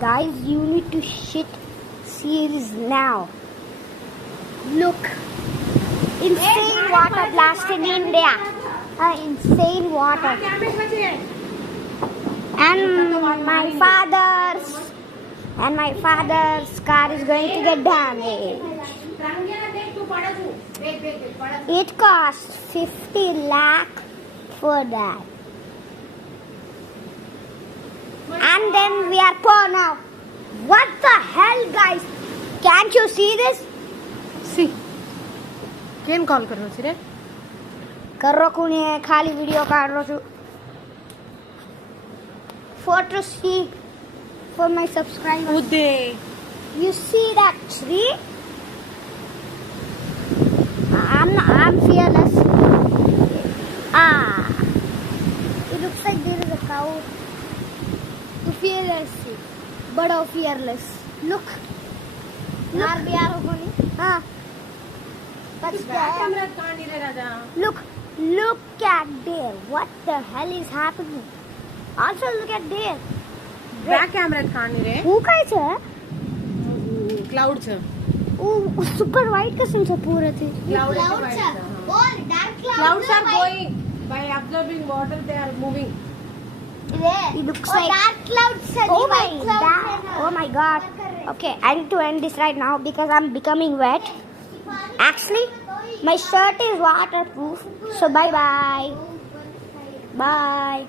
Guys, you need to shit series now. Look. Insane water blast in India. Insane water. And my father's car is going to get damaged. It costs 50 lakh for that. And then we are poor now. What the hell, guys? Can't you see this? See. કેમ call કરો છે રે? કરો કોને ખાલી video કાઢરો છું. Photo see for my subscribers. ઉદે. You see that tree? I'm fearless. It looks like there is a cow. Fearless. But fearless. Look. RBR hogoni. Look at there. What the hell is happening? Also look at there. Back camera કાઢની રે. હું કઈ છે? Cloud છે. Super white કસમ છે પૂરેથી. Cloud છે. Oh, dark Clouds are going by absorbing water. They are moving. It looks like dark clouds. Oh my god. Okay, I need to end this right now because I'm becoming wet. Actually, my shirt is waterproof. So bye bye. Bye.